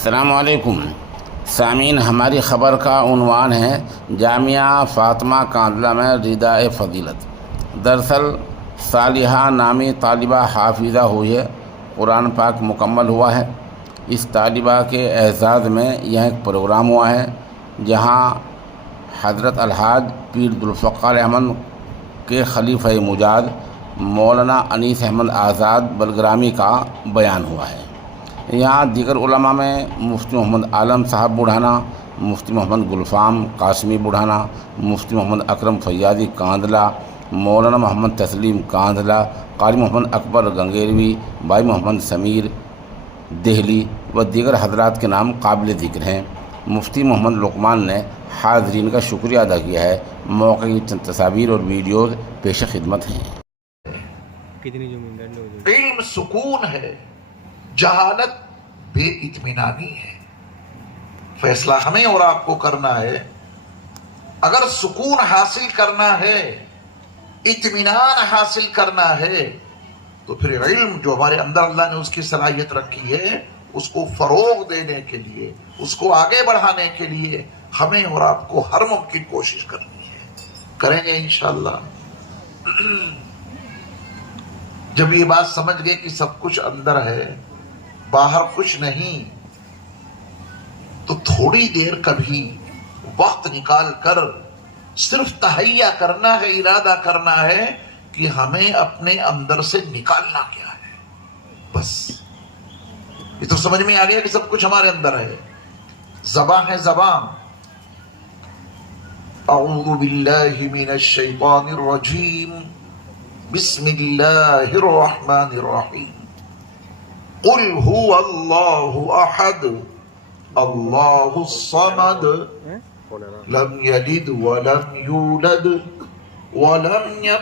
السلام علیکم سامعین، ہماری خبر کا عنوان ہے جامعہ فاطمہ کاندلہ میں ردائے فضیلت۔ دراصل صالحہ نامی طالبہ حافظہ ہوئی ہے، قرآن پاک مکمل ہوا ہے۔ اس طالبہ کے اعزاز میں یہاں ایک پروگرام ہوا ہے جہاں حضرت الحاج پیر ذوالفقار احمد کے خلیفہ مجاد مولانا انیس احمد آزاد بلگرامی کا بیان ہوا ہے۔ یہاں دیگر علماء میں مفتی محمد عالم صاحب بڑھانا، مفتی محمد گلفام قاسمی بڑھانا، مفتی محمد اکرم فیاضی کاندلہ، مولانا محمد تسلیم کاندلہ، قاری محمد اکبر گنگیروی، بھائی محمد سمیر دہلی و دیگر حضرات کے نام قابل ذکر ہیں۔ مفتی محمد لقمان نے حاضرین کا شکریہ ادا کیا ہے۔ موقع کی چند تصاویر اور ویڈیوز پیش خدمت ہیں۔ علم سکون ہے، جہالت بے اطمینانی ہے۔ فیصلہ ہمیں اور آپ کو کرنا ہے۔ اگر سکون حاصل کرنا ہے، اطمینان حاصل کرنا ہے، تو پھر علم جو ہمارے اندر اللہ نے اس کی صلاحیت رکھی ہے، اس کو فروغ دینے کے لیے، اس کو آگے بڑھانے کے لیے ہمیں اور آپ کو ہر ممکن کوشش کرنی ہے۔ کریں گے انشاءاللہ۔ جب یہ بات سمجھ گئے کہ سب کچھ اندر ہے، باہر کچھ نہیں، تو تھوڑی دیر کبھی وقت نکال کر صرف تہیہ کرنا ہے، ارادہ کرنا ہے کہ ہمیں اپنے اندر سے نکالنا کیا ہے۔ بس یہ تو سمجھ میں آ گیا کہ سب کچھ ہمارے اندر ہے۔ زبان ہے زبان۔ اعوذ باللہ من الشیطان الرجیم، بسم اللہ الرحمن الرحیم۔ قل هو اللہ احد اللہ الصمد لم یلد ولم یولد ولم یکن